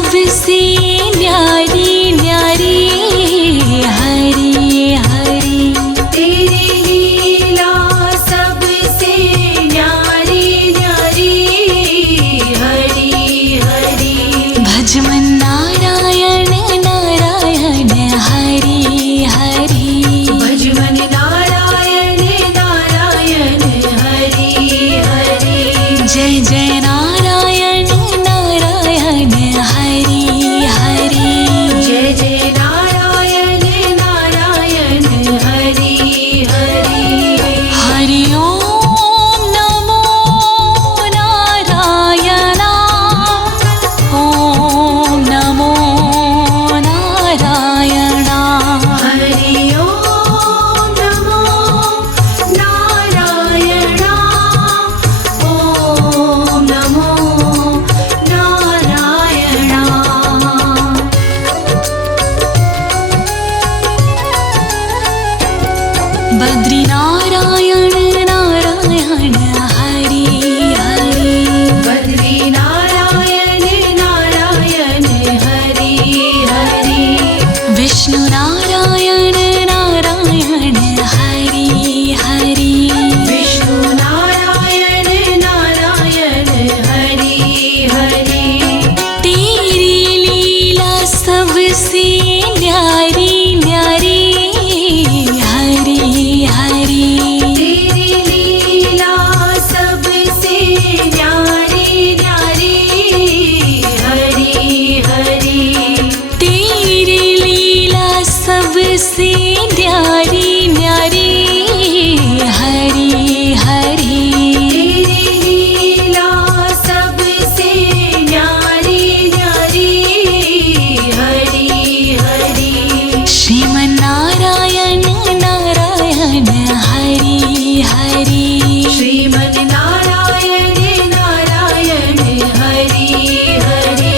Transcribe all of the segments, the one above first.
सबसे न्यारी न्यारी हरी हरी। तेरी लीला सबसे न्यारी न्यारी हरी हरी। भज मन नारायण नारायण हरी हरी। भज मन नारायण नारायण हरी हरी। जय जय नारायण नारायण हरी हरी। जय जय नारायण नारायण हरी हरी। हरि ओम नमो नारायण। ओम नमो नारायण। हरि ओम नमो नारायण। ओम नमो नारायण। बद्री नारायण नारायण हरि हरि। बद्री नारायण नारायण हरि हरि। विष्णु नारायण नारायण हरि हरि। विष्णु नारायण नारायण हरि हरि। तेरी लीला सबसे न्यारी न्यारी हरि हरि। तेरी लीला सबसे न्यारी न्यारी हरि हरि। तेरी लीला सबसे न्यारी न्यारी हरि हरि। तेरी लीला सबसे न्यारी न्यारी हरि हरि। श्रीमन नारायण नारायण हरि हरि। श्रीमन नारायण नारायण हरि हरि।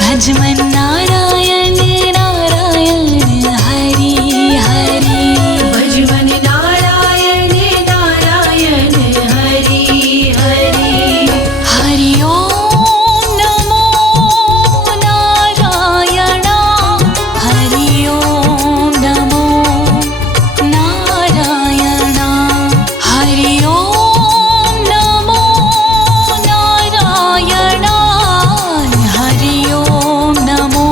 भज मन नारायण नारायण हरि हरि। भज मन नारायण नारायण हरि हरि। हरि ओम नमो नारायण। हरि ओम नमो नारायण। हरि ओम नमो नारायण। हरि ओम नमो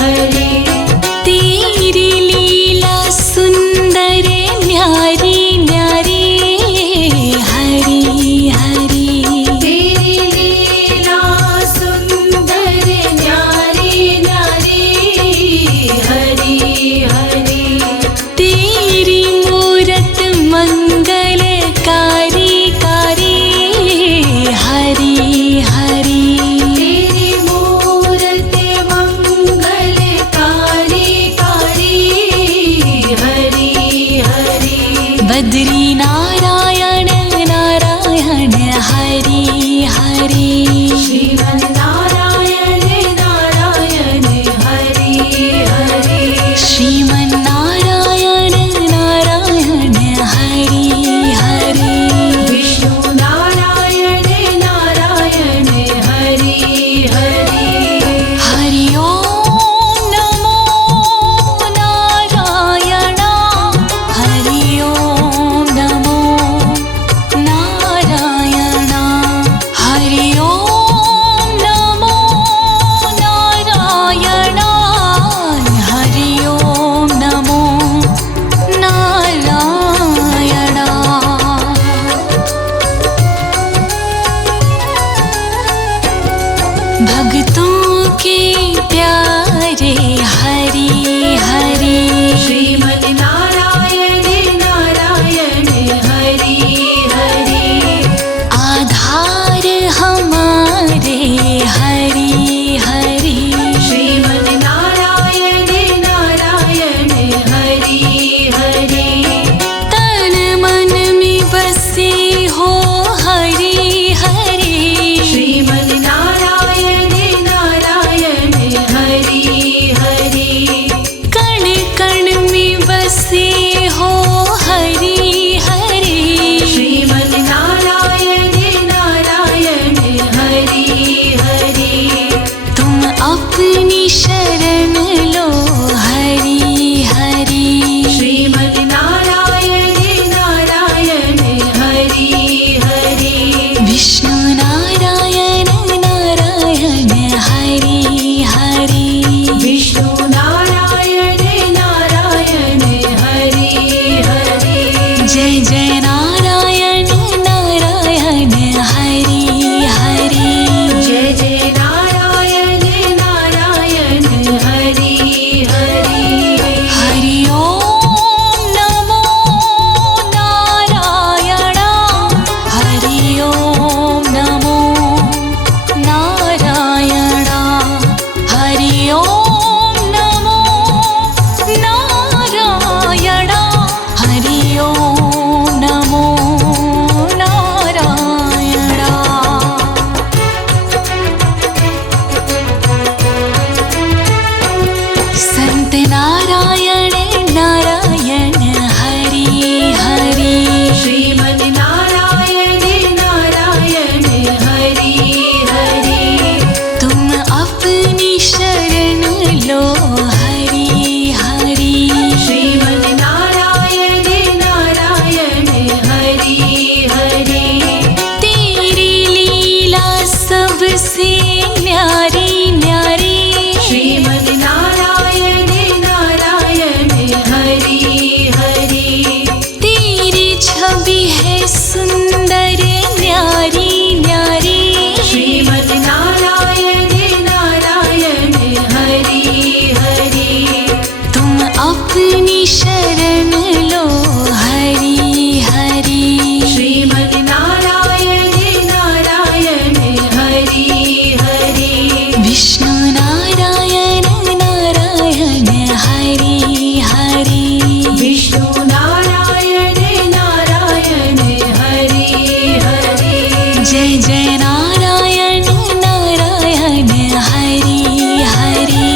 हरि तेरी लीला सुंदर न्यारी न्यारी हरि हरि तेरी लीला सुंदर न्यारी न्यारी हरि हरि तेरी मूरत मंगलकारी कारी हरि हरि तेरी मूरत मंगलकारी कारी हरि हरि बद्री नारायण नारायण हरि हरि श्रीमन्नारायण नारायण हरि हरि श्रीमन्नारायण नारायण हरि हरि विष्णु नारायण नारायण हरि हरि हरि ओम नमो नारायण हरि ओम नमो नारायण हरि ओम नमो नारायण हरि ओम नमो नारायण भक्तों के प्यारे हरि हरि श्रीमन्नारायण नारायण हरि हरि आधार हमारे हरि हरि श्रीमन्नारायण नारायण हरि हरि तन मन में बसे हो हरि हरि श्रीमन्नारायण नारायण हरि हरि कण कण में बसे हो हरि हरि श्रीमन्नारायण नारायण हरि हरि तुम अपनी शरण लो हरि हरि श्रीमन्नारायण नारायण हरि हरि विष्णु नारायण नारायण हरि हरि विष्णु नारायण नारायण हरि हरि जय जय नारायण नारायण हरि हरि जय जय नारायण नारायण हरि हरि हरि ओम नमो नारायण हरि ओम नमो नारायण हरि ओम नमो नारायण हरि ओम नमो नारायण संत नारायण नारायण हरि हरि श्रीमन्नारायण नारायण हरि हरि तुम अपनी शरण लो हरि हरि श्रीमन्नारायण नारायण हरि हरि तेरी लीला सबसे न्यारी न्यारी श्रीमन्नारायण नारायण हरि हरि तेरी छवि है सुंदर न्यारी न्यारी श्रीमन्नारायण नारायण हरि हरि तुम अपनी शरण लो हरि हरि श्रीमन्नारायण नारायण हरि हरि विष्णु नारायण नारायण हरि हरि विष्णु नारायण नारायण हरि हरि जय जय नारायण नारायण हरि हरि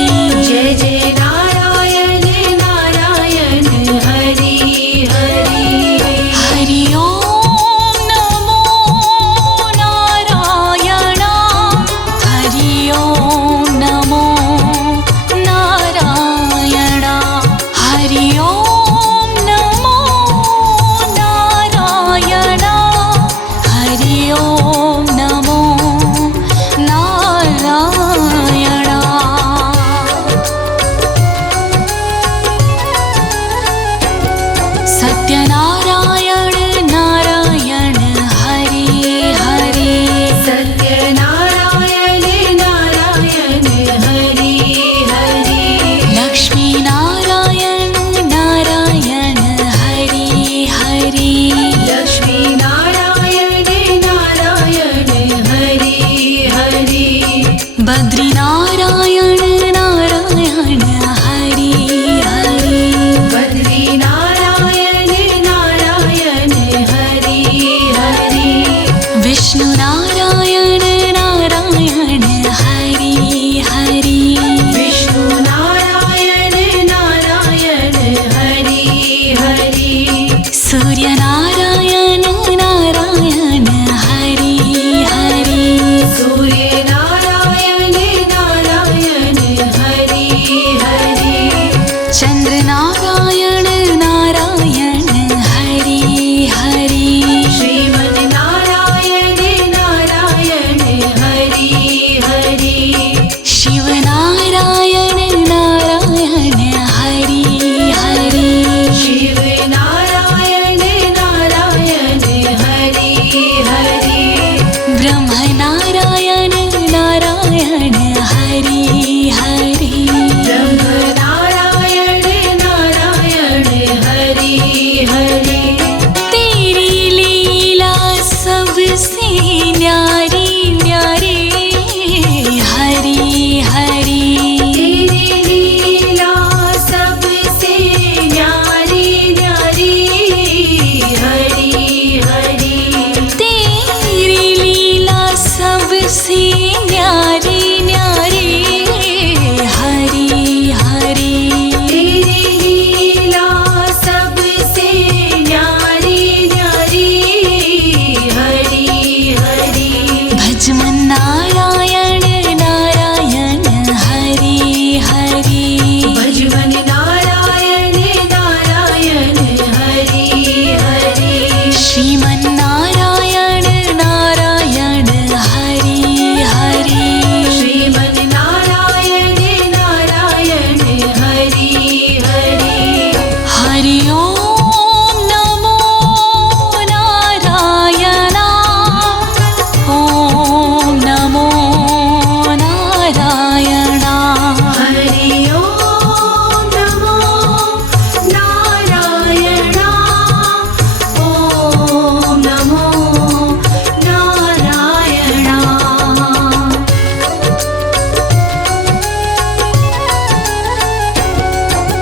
जय जय नारायण नारायण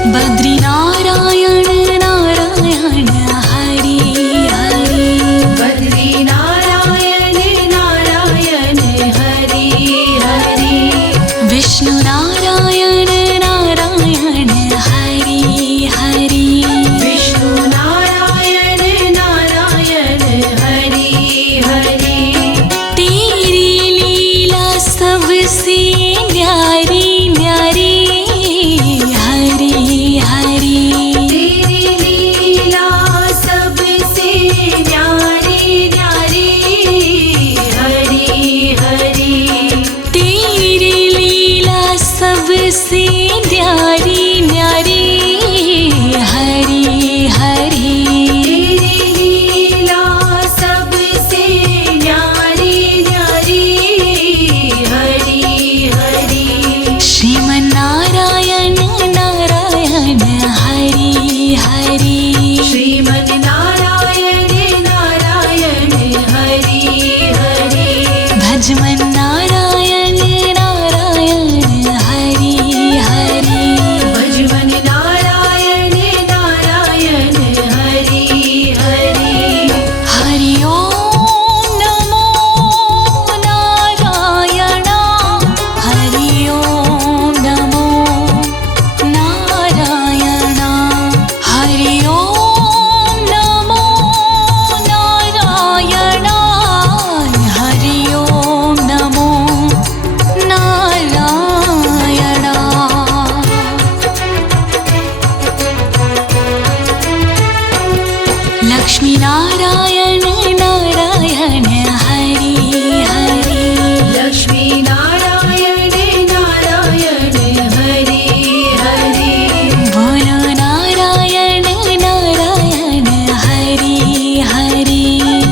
बद्री नारायण नारायण हरि हरि बद्री नारायण नारायण हरि हरि विष्णु नारायण नारायण हरि हरि विष्णु नारायण नारायण हरि हरि तेरी लीला सबसे न्यारी न्यारी हरि हरि तेरी लीला सबसे न्यारी न्यारी हरि हरि तेरी लीला सबसे न्यारी न्यारी हरि हरि तेरी लीला सबसे न्यारी न्यारी हरि हरि श्रीमन्नारायण नारायण हरि हरि श्रीमन् नारायण नारायण हरि हरि भजमन्नारायण नारायण हरि हरि भजमन् नारायण नारायण हरि हरि हरि ओम नमो नारायण हरि ओम नमो नारायण हरि ओम नमो नारायण हरि ओम नमो नारायण लक्ष्मी नारायण नारायण हरि हरि लक्ष्मी नारायण नारायण हरि हरि बोलो नारायण नारायण हरि हरि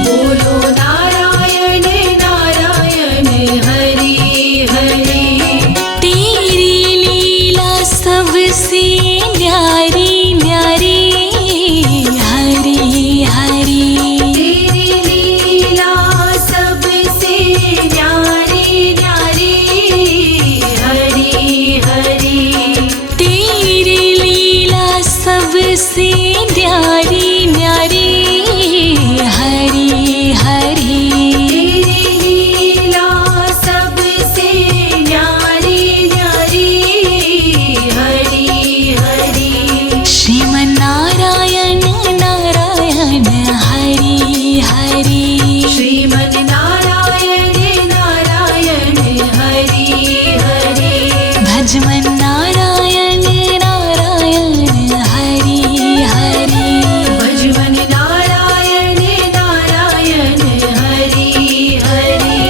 बोलो नारायण नारायण हरि हरि तेरी लीला सबसे न्यारी न्यारी हरि हरि तेरी लीला सबसे न्यारी न्यारी हरि हरि तेरी लीला सबसे न्यारी न्यारी हरि हरि तेरी लीला सबसे न्यारी न्यारी हरि हरि श्रीमन्नारायण नारायण हरि हरि श्रीमन् नारायण नारायण हरि हरि भजमन्नारायण नारायण हरि हरि भजमन् नारायण नारायण हरि हरि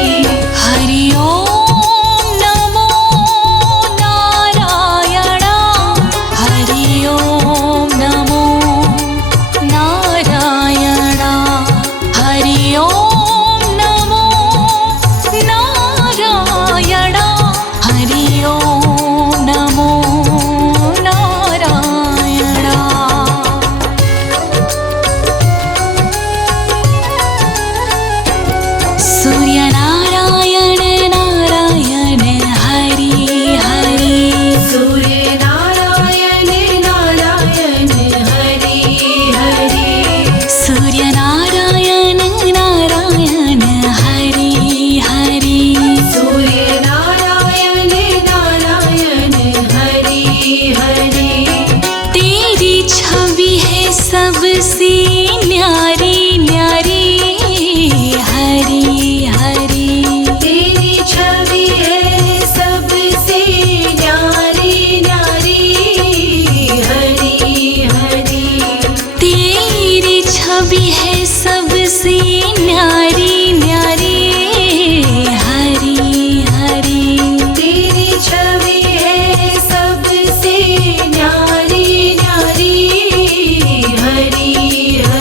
हरि ओम नमो नारायण हरि ओम नमो नारायण हरि ओम नमो नारायण हरि ओम नमो नारायण सूर्यनारायण नारायण हरि हरि सूर्य नारायण नारायण हरि हरि सूर्यनारायण नारायण हरि हरि सूर्य नारायण नारायण हरि हरि तेरी छवि है सबसे न्यारी न्यारी हरि हरि तेरी छवि है सबसे न्यारी न्यारी हरि हरि तेरी छवि है सबसे न्यारी न्यारी हरि हरि तेरी छवि है सबसे न्यारी न्यारी हरि हरि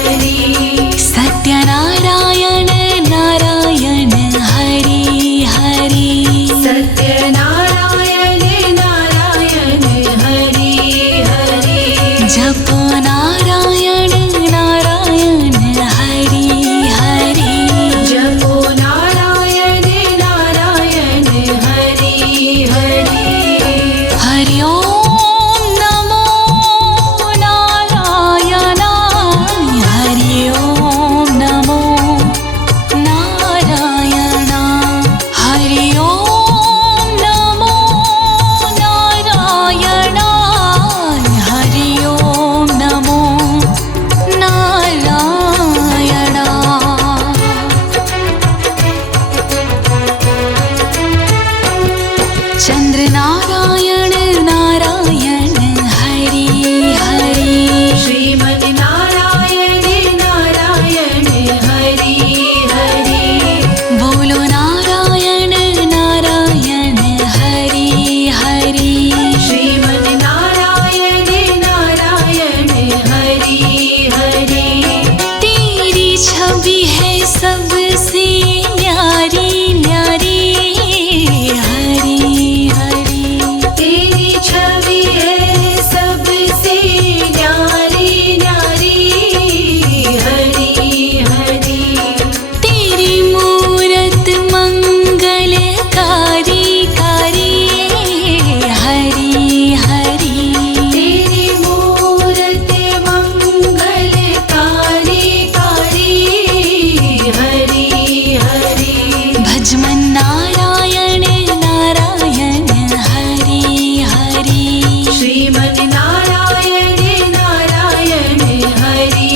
श्रीमन् नारायण नारायण हरि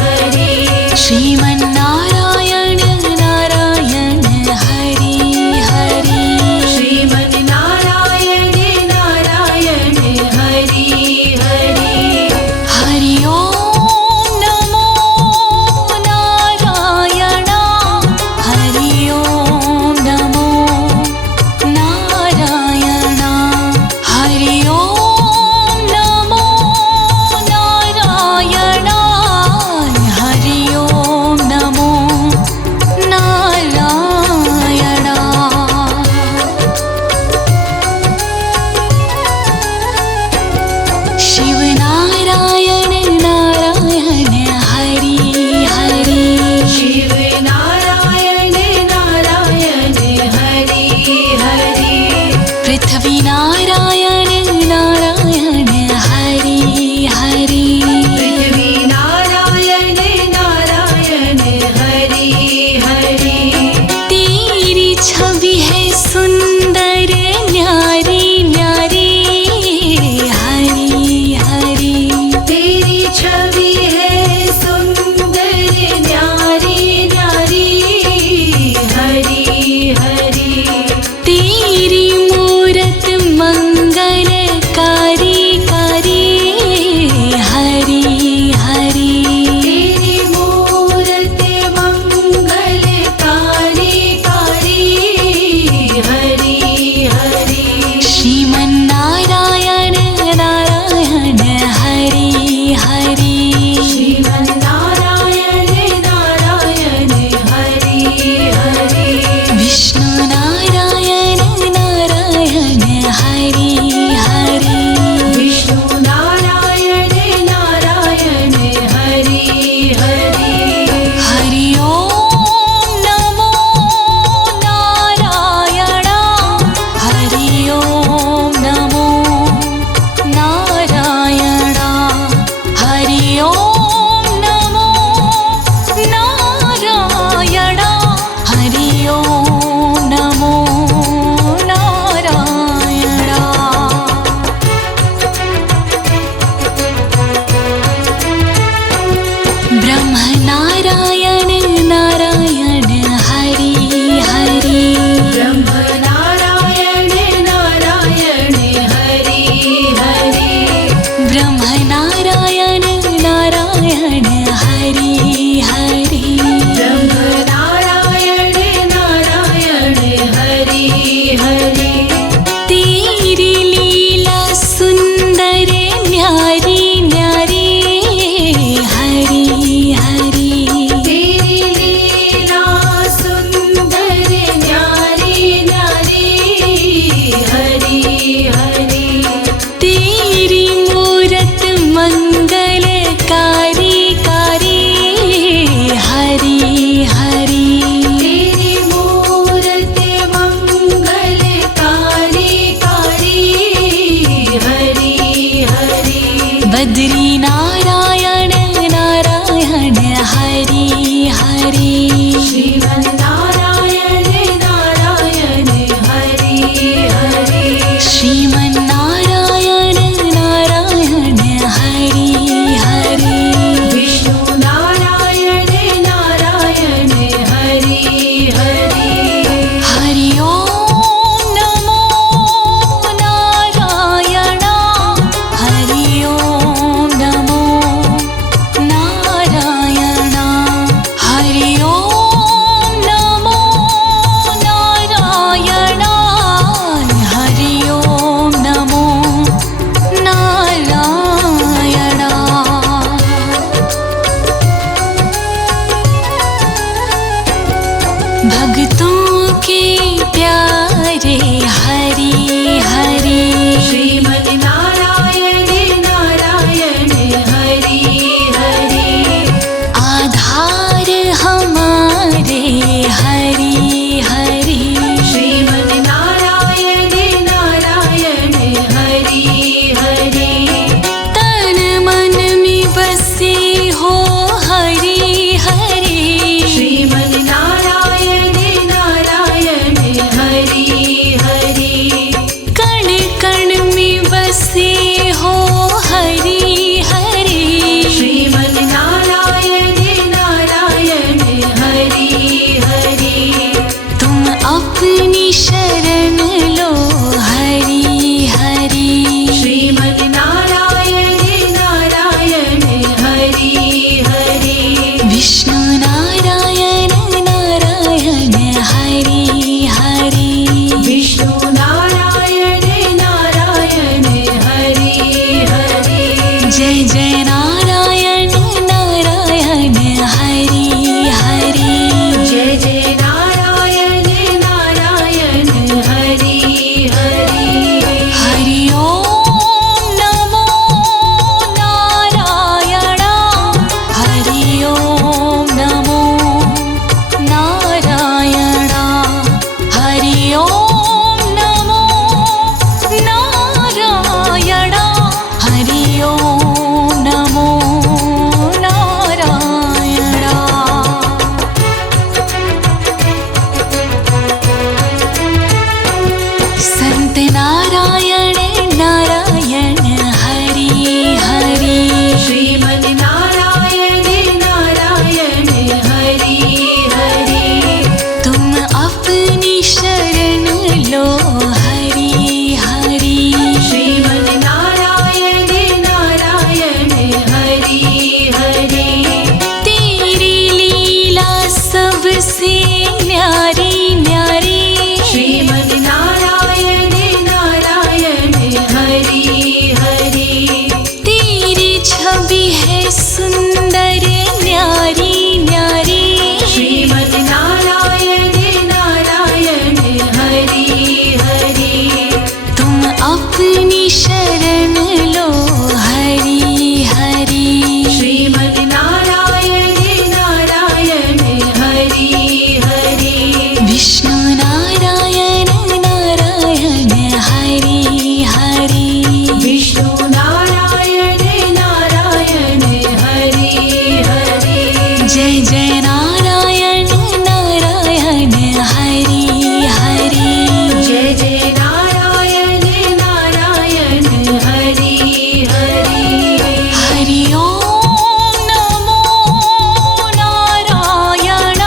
हरि श्रीमन्नारायण नारायण हरि हरि श्रीमन् नारायण नारायण हरि हरि हरि ओम नमो नारायण हरि ओम नमो नारायण हरि ओम नमो नारायण हरि ओम नमो नारायण शिव नारायण नारायण हरि हरि शिव नारायण नारायण हरि हरि पृथ्वी नारायण नारायण हरि हरि पृथ्वी नारायण नारायण हरि हरि तेरी छवि है सुंदर न्यारी न्यारी हरि हरि तेरी छवि है सुंदर न्यारी न्यारी हरि हरि तेरी मूरत मंगलकारी कारी हरि हरि तेरी मूरत मंगलकारी कारी हरि हरि श्रीमन्नारायण नारायण हरि हरि श्रीमन् नारायण नारायण हरि हरि विष्णु नारायण नारायण हरि हरि विष्णु नारायण नारायण हरि हरि हरि ओम नमो नारायण हरि ओम नमो नारायण हरि ओम नमो नारायण हरि ओम नमो नारायण ब्रह्म नारायण नारायण हरि हरि ब्रह्म नारायण नारायण हरि हरि ब्रह्म नारायण नारायण हरि हरि ब्रह्म नारायण नारायण हरि हरि तेरी लीला सुंदर न्यारी न्यारी हरि हरि तेरी लीला सुंदर न्यारी न्यारी हरि हरि तेरी मूरत मंगलकारी कारी हरि हरि तेरी मूरत मंगलकारी कारी हरि हरि बद्री नारायण नारायण हरि हरि श्रीमन् नारायण नारायण हरि हरि श्रीमन्नारायण नारायण हरि हरि विष्णु नारायण नारायण हरि हरि हरि ओम नमो नारायण हरि ओम नमो नारायण हरि ओम सबसे न्यारी न्यारी श्रीमन नारायण नारायण हरि हरि तेरी छवि है सुंदर न्यारी न्यारी श्रीमन नारायण नारायण हरि हरि तुम अपनी शरण लो हरि हरि श्रीमन नारायण नारायण हरि हरि विष्णु नारायण नारायण हरि हरि विष्णु नारायण नारायण हरि हरि जय जय नारायण नारायण हरि हरि जय जय नारायण नारायण हरि हरि हरि ओम नमो नारायण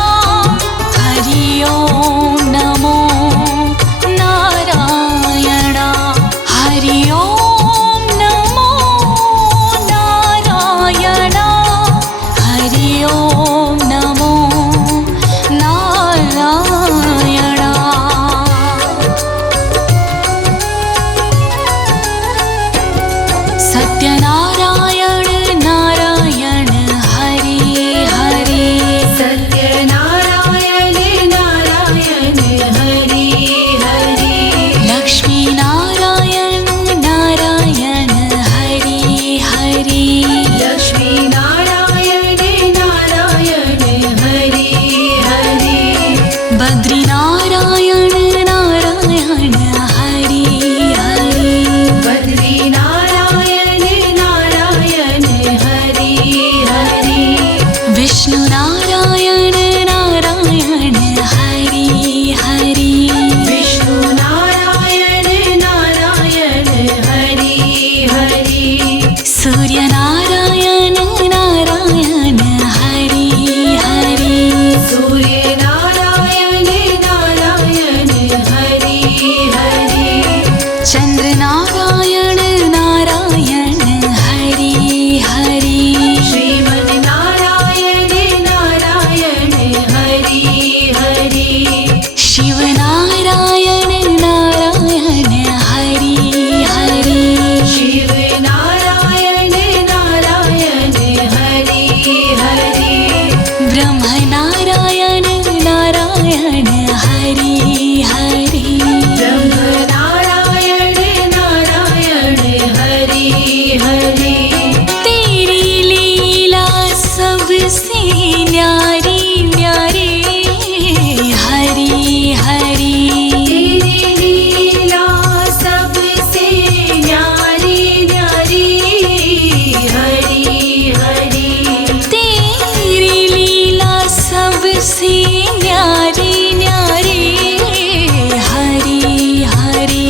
हरि ओम नमो नारायण हरि ओम नमो नारायण हरि ओम नमो नारायण सत्यनारायण नारायण हरि हरि सत्यनारायण नारायण हरि हरि लक्ष्मी नारायण नारायण हरि हरि लक्ष्मी नारायण नारायण हरि हरि बद्री नारायण नारायण हरि हरि बद्री नारायण नारायण हरि हरि विष्णु नारायण नारायण हरि हरि विष्णु नारायण नारायण हरि हरि सूर्य नारायण नारायण हरि हरि सूर्य नारायण नारायण हरि हरि चंद्र नारायण नारायण हरि हरि श्रीमन नारायण नारायण हरि हरि शिव नारायण नारायण हरि हरि शिव नारायण नारायण हरि हरि ब्रह्म नारायण नारायण हरि हरि ब्रह्म नारायण नारायण हरि हरि तेरी लीला सबसे न्यारी न्यारी हरि हरि तेरी लीला सबसे न्यारी न्यारी हरि हरि तेरी लीला सबसे न्यारी न्यारी हरि हरि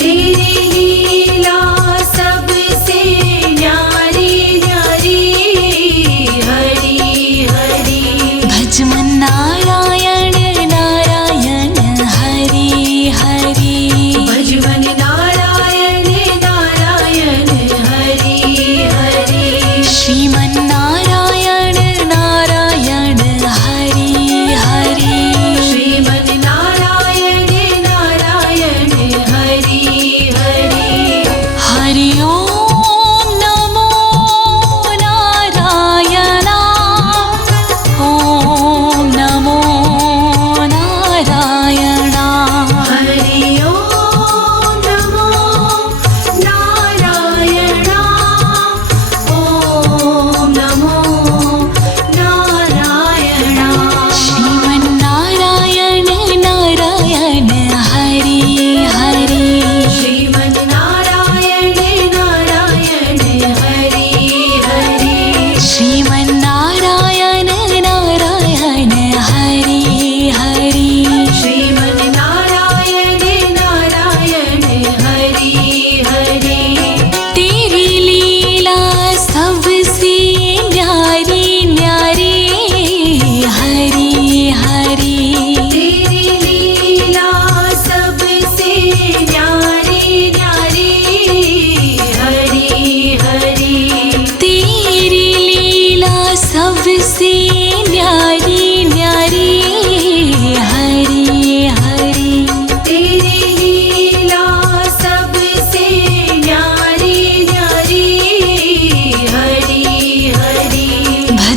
तेरी लीला सबसे न्यारी न्यारी हरि हरि भजमन नारायण नारायण हरि हरि भजवन नारायण नारायण हरि हरि श्रीमन नारायण नारायण हरि हरि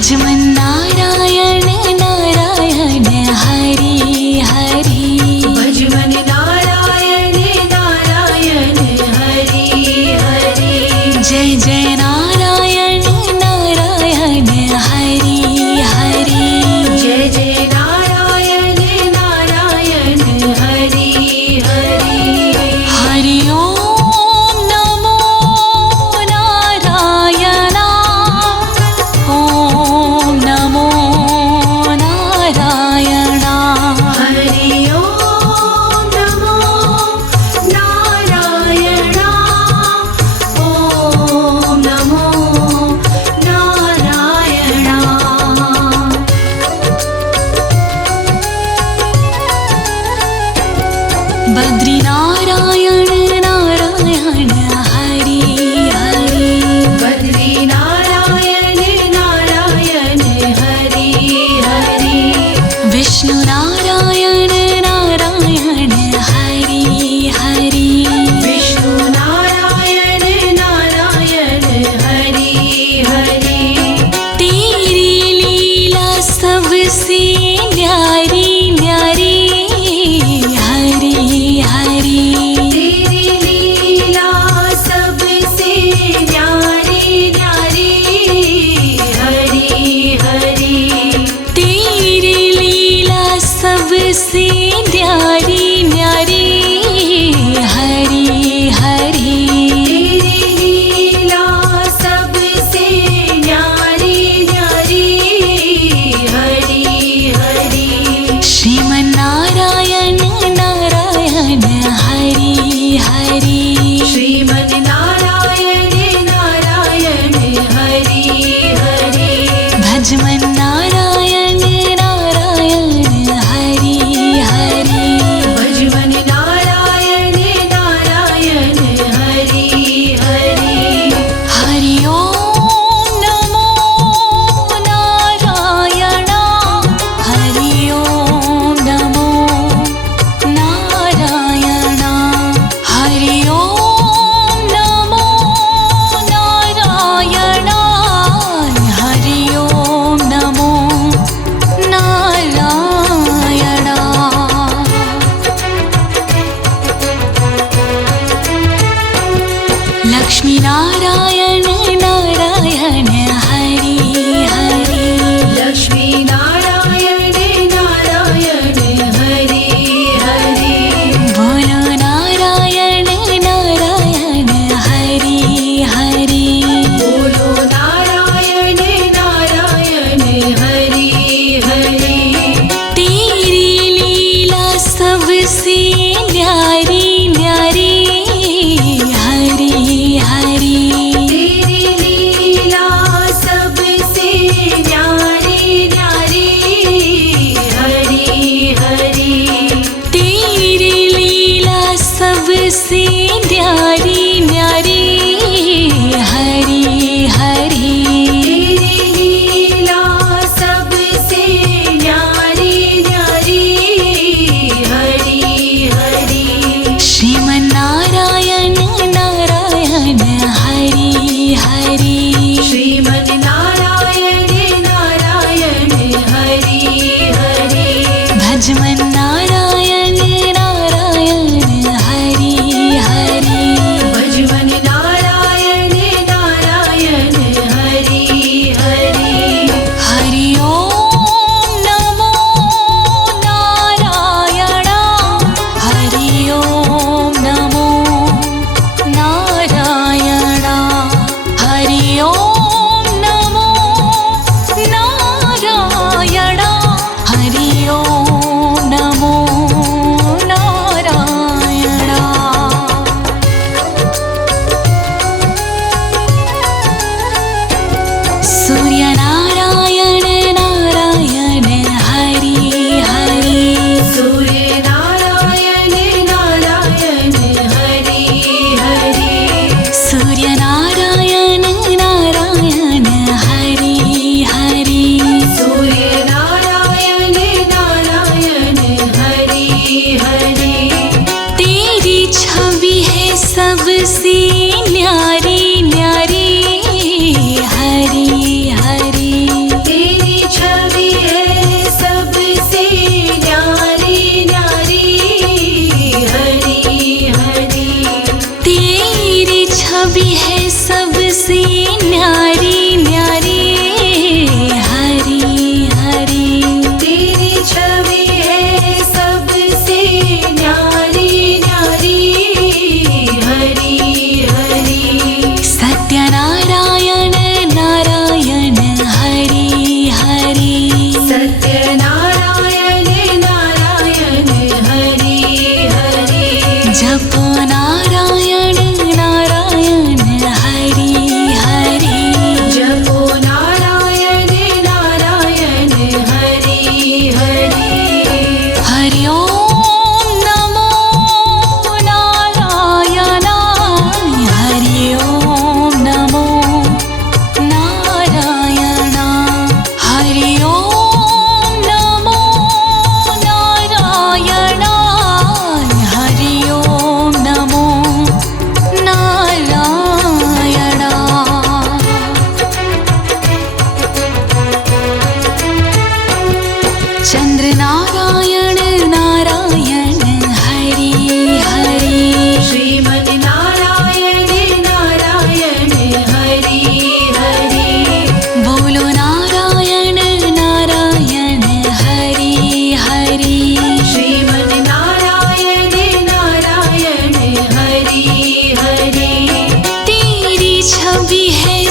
भजमन नारायण नारायण हरि हरि भजमन नारायण नारायण हरि हरि जय जय नारायण नारायण हरि हरि जय जय नारायण नारायण हरि हरि हरि ओम नमो नारायण ओम नमो नारायण हरि ओम नमो नारायण ओम नमो नारायण बद्री नारायण नारायण हरि हरि बद्री नारायण नारायण हरि हरि विष्णु नारायण नारायण हरि हरि विष्णु नारायण नारायण हरि हरि तेरी लीला सबसे न्यारी न्यारी हरि हरि तेरी लीला सबसे न्यारी न्यारी हरि हरि तेरी लीला सबसे न्यारी न्यारी हरि हरि तेरी लीला सबसे न्यारी न्यारी हरि हरि श्रीमन नारायण नारायण हरि हरि श्रीमन नारायण नारायण हरि हरि भजमन नारायण नारायण हरि हरि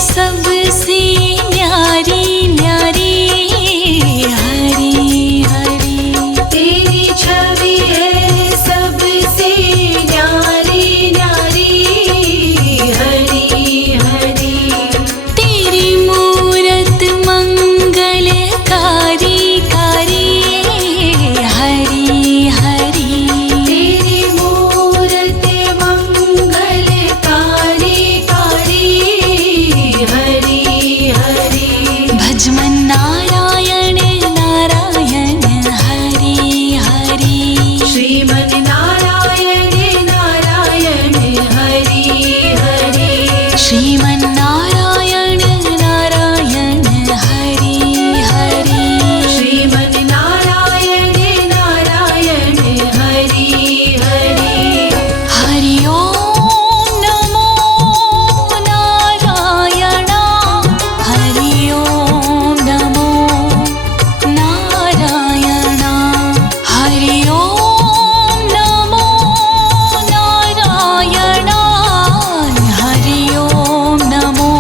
सबसे न्यारी न्यारी हरी हरी। तेरी छवि है सबसे न्यारी न्यारी हरी हरी। तेरी मूरत मंगलकारी कारी हरी हरी। तेरी मूरत मंगलकारी कारी हरी हरी। भजमन नारायण नारायण हरी हरी। श्रीमन नारायण नारायण हरि हरि। श्रीमन नारायण नारायण हरी हरी। श्रीमन नारायण नारायण हरि हरि। हरि ओम नमो नारायण। हरि ओम नमो नारायण। हरि ओम नमो नारायण। हरि ओम नमो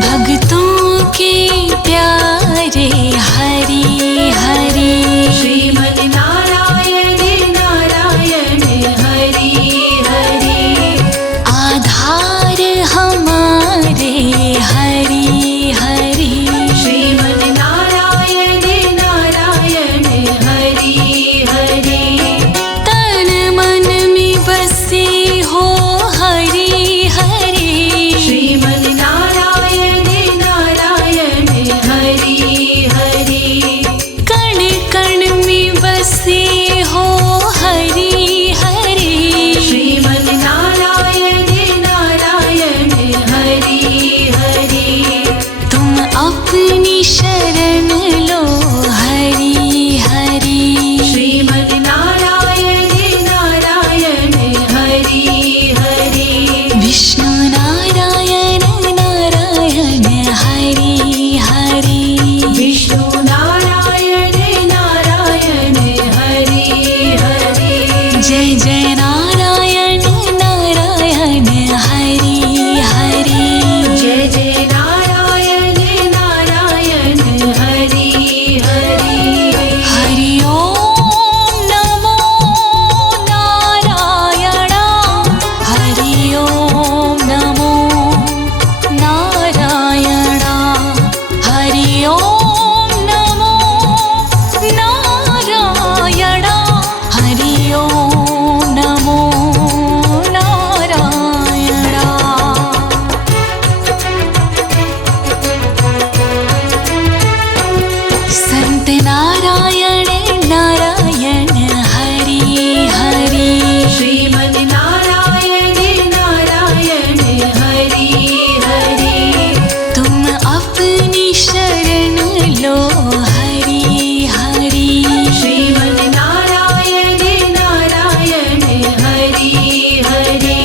भक्तों के प्यारे हरि हरि श्रीमन नारायण नारायण हरि हरि आधार हमारे हरि हरि श्रीमन नारायण नारायण हरि हरि तन मन में बसे हो हरि हरि श्रीमन नारायण नारायण हरि हरि कण कण में बसे हो हरि हरि श्रीमन नारायण नारायण हरि हरि तुम अपनी शरण लो हरि हरि श्रीमन नारायण नारायण हरि हरि विष्णु नारायण नारायण हरि हरि विष्णु नारायण नारायण हरि हरि जय जय नारायण नारायण हरि हरि जय जय नारायण नारायण हरि हरि हरि ओम नमो नारायण हरि ओम नमो नारायण हरि ओम नमो नारायण हरि ओम नमो नारायण संत नारायण नारायण हरि हरि श्रीमन नारायण नारायण हरि हरि तुम अपनी शरण लो हरि हरि श्रीमन नारायण नारायण हरि हरि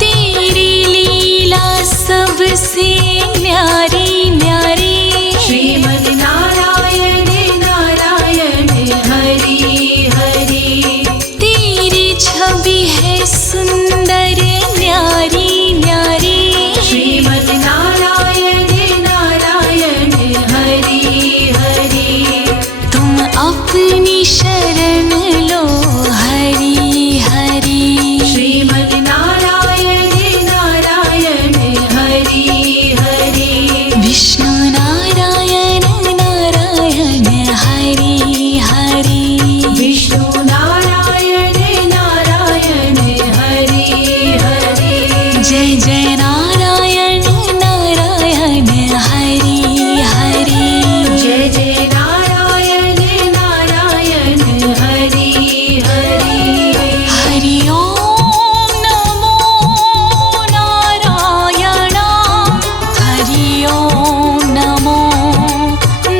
तेरी लीला सबसे न्यारी न्यारी श्रीमन नारायण नारायण हरि हरि तेरी छवि है सुंदर न्यारी न्यारी श्रीमन नारायण नारायण हरि हरि तुम अपनी शरण लो हरि हरि श्रीमन नारायण नारायण हरि हरि विष्णु नारायण नारायण हरि हरि विष्णु नारायण नारायण हरि हरि जय जय नारायण नारायण हरि हरि जय जय नारायण नारायण हरि हरि हरि ओम नमो नारायण हरि ओम नमो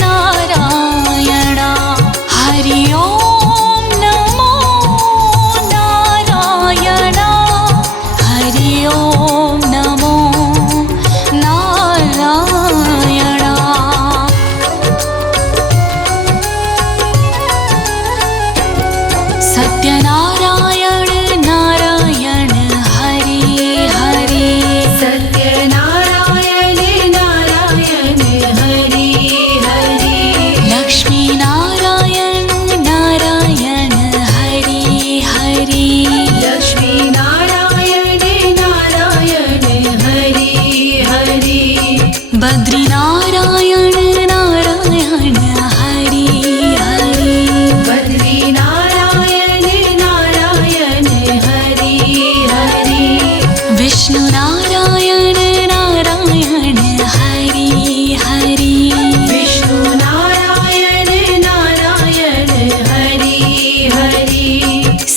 नारायण हरि ओम नमो नारायण हरि ओम नमो नारायण सत्यनारायण नारायण हरि हरि सत्यनारायण नारायण हरि हरि लक्ष्मी नारायण नारायण हरि हरि लक्ष्मी नारायण नारायण हरि हरि बद्री नारायण नारायण हरि हरि बद्री नारायण नारायण हरि हरि विष्णु नारायण नारायण हरि हरि विष्णु नारायण नारायण हरि हरि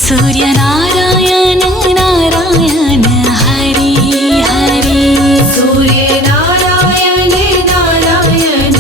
सूर्य नारायण नारायण हरि हरि सूर्य नारायण नारायण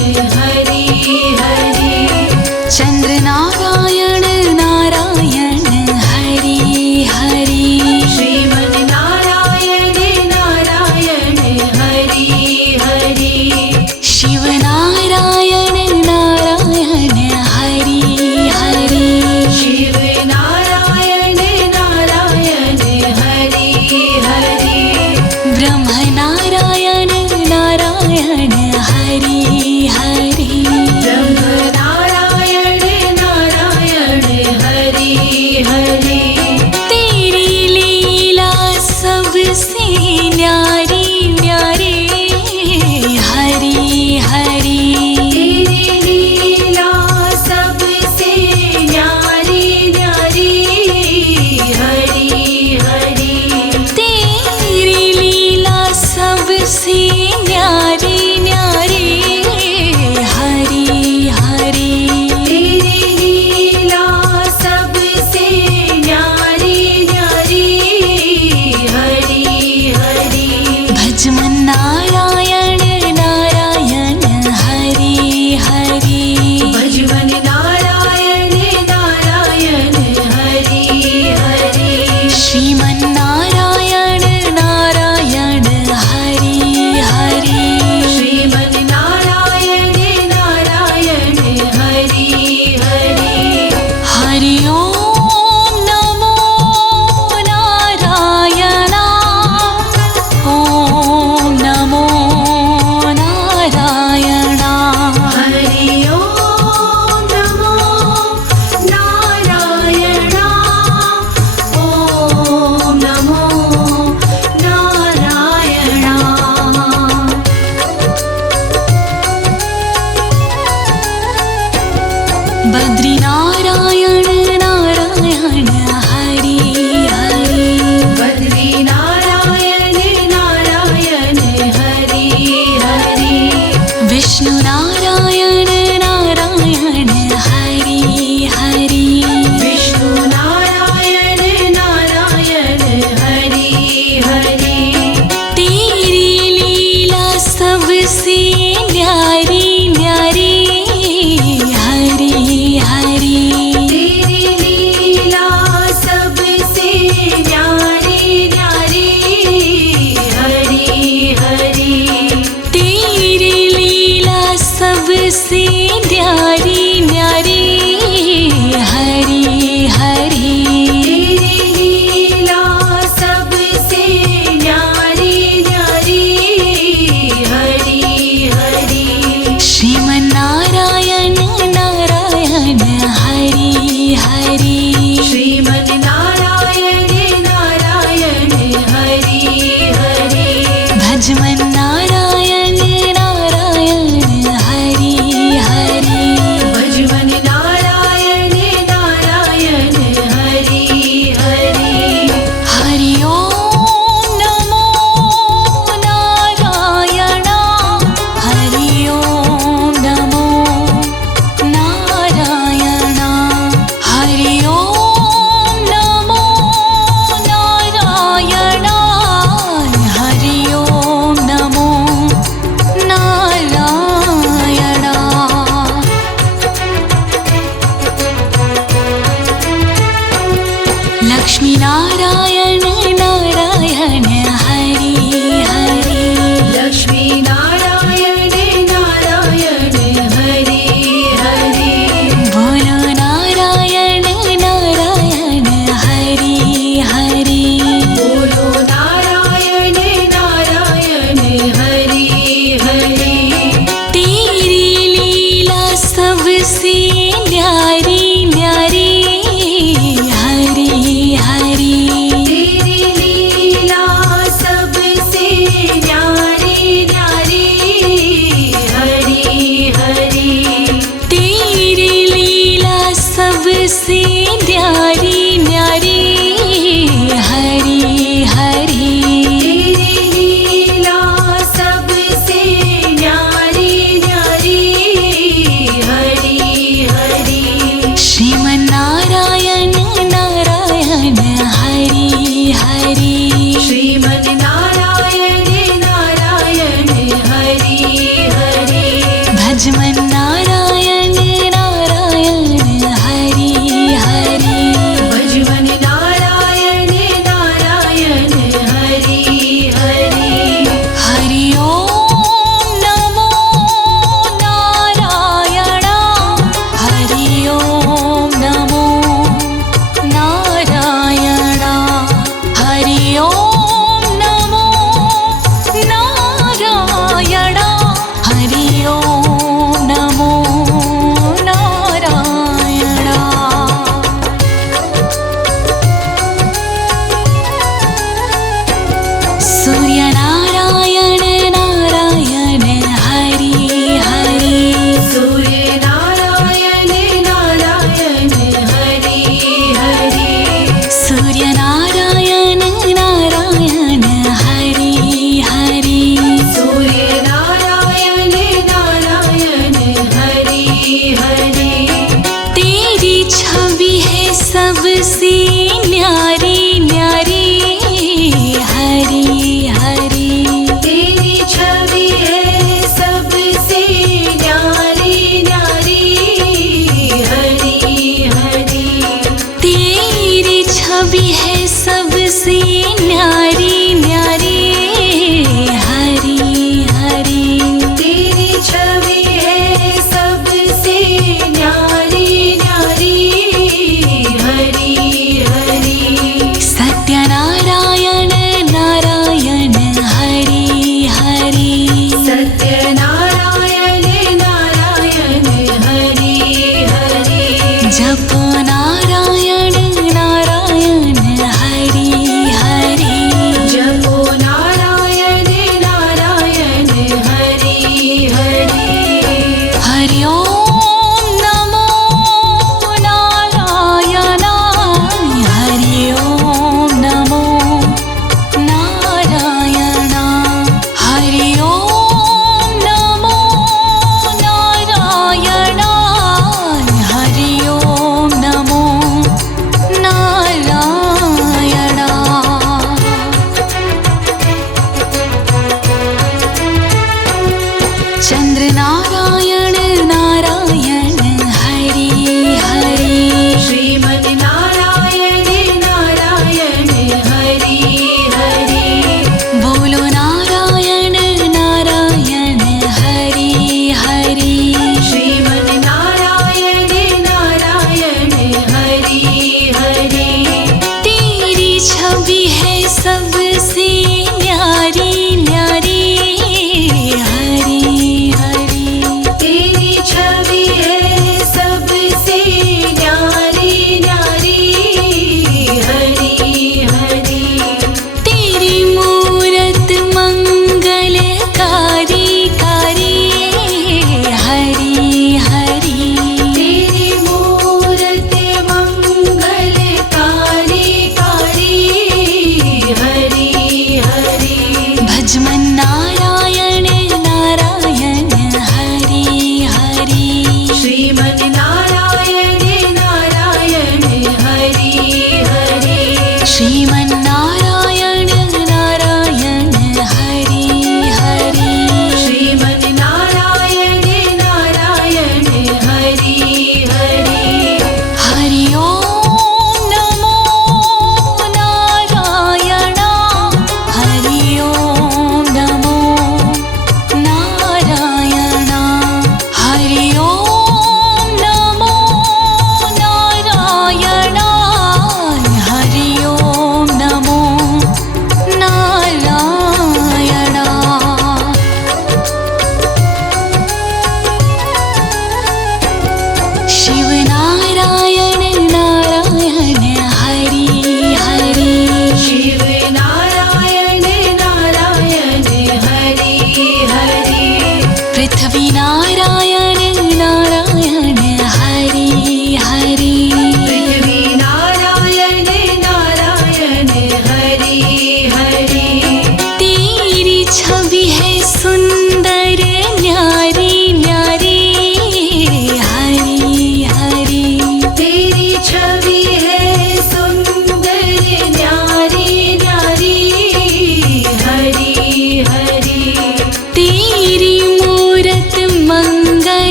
सबसे न्यारी न्यारी हरि हरि तेरी लीला सबसे न्यारी न्यारी हरि हरि भजमन नारायण नारायण हरि हरि भजमन नारायण नारायण हरि हरि श्रीमन नारायण नारायण हरि हरि श्रीमन नारायण नारायण हरि हरि हरि ओम नमो नारायण ओम नमो नारायण हरि ओम नमो नारायण ओम नमो नारायण बद्री नारायण नारायण हरि हरि बद्री नारायण नारायण हरि हरि विष्णु नारायण नारायण हरि हरि विष्णु नारायण नारायण हरि हरि तेरी लीला सबसे न्यारी न्यारी हरि हरि तेरी लीला सबसे न्यारी न्यारी हरि हरि तेरी लीला सबसे न्यारी न्यारी हरि हरि तेरी लीला सबसे न्यारी न्यारी हरि हरि श्रीमन नारायण नारायण हरि हरि श्रीमन नारायण नारायण हरि हरि भजमन नारायण नारायण हरि हरि भजमन नारायण नारायण हरि हरि हरि ओम नमो नारायण हरि ओम नमो नारायण हरि ओम नमो नारायण हरि ओम नमो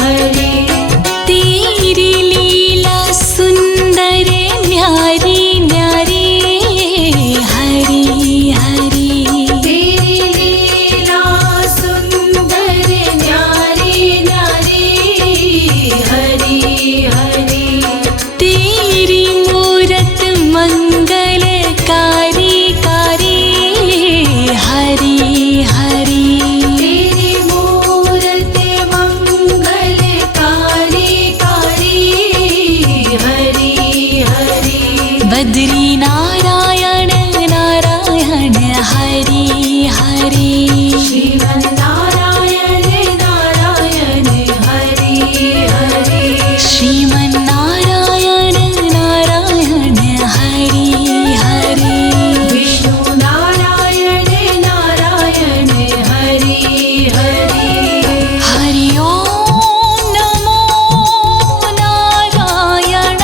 हरि तेरी लीला सुंदर न्यारी न्यारी हरि हरि तेरी लीला सुंदर न्यारी न्यारी हरि हरि तेरी मूरत मंगलकारी कारी हरि हरि तेरी मूरत मंगलकारी कारी हरि हरि बद्री नारायण नारायण हरि हरि श्रीमन्नारायण नारायण हरि हरि श्रीमन्नारायण नारायण हरि हरि विष्णु नारायण नारायण हरि हरि हरि ओम नमो नारायण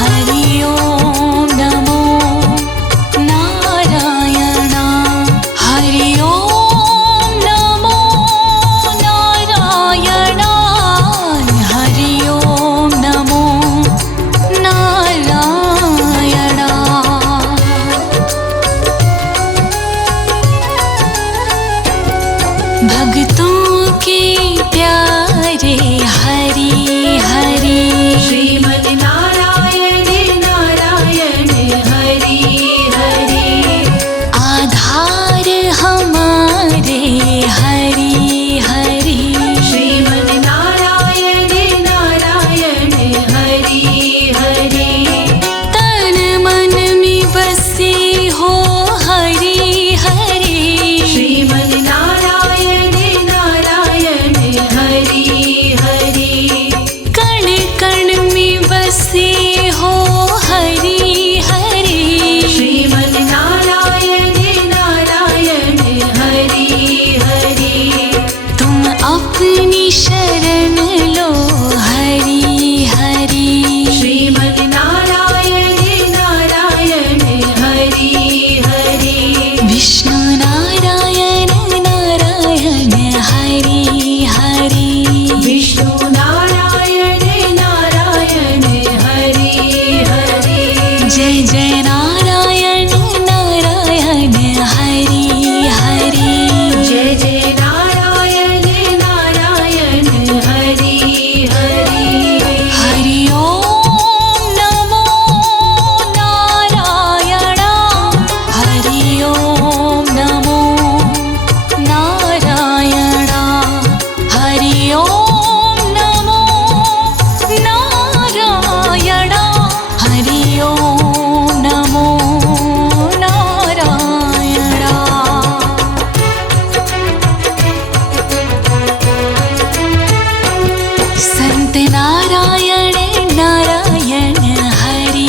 हरि ओम नमो नारायण हरि ओम नमो नारायण हरि ओम नमो नारायण भक्तों के प्यारे हरि हरि श्रीमन्नारायण नारायण हरि हरि आधार हमारे हरि हरि श्रीमन्नारायण नारायण हरि हरि तन मन में बसे हो हरि हरि श्रीमन्नारायण नारायण हरि हरि कण कण में बसे हो हरि हरि श्रीमन्नारायण नारायण हरि हरि तुम अपनी शरण लो हरि हरि श्रीमन्नारायण नारायण हरि हरि विष्णु नारायण नारायण हरि हरि विष्णु नारायण नारायण हरि हरि जय जय नारायण नारायण हरि हरि जय जय नारायण नारायण हरि हरि हरि ओम नमो नारायण हरि ओम नमो नारायण हरि ओम नमो नारायण हरि ओम नमो नारायण संत नारायण नारायण हरि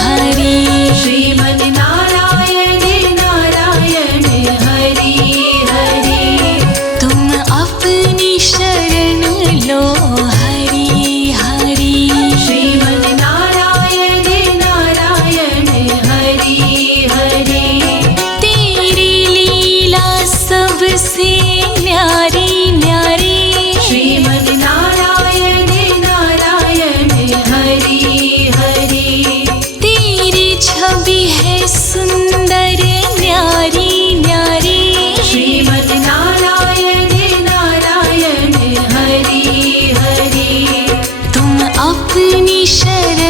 हरि श्रीमन्नारायण नारायण हरि हरि तुम अपनी शरण लो हरि हरि श्रीमन्नारायण नारायण हरि हरि तेरी लीला सबसे न्यारी न्यारी श्रीमन्नारायण नारायण हरि हरि तेरी छवि है सुंदर न्यारी न्यारी श्रीमन्नारायण नारायण हरि हरि तुम अपनी शरण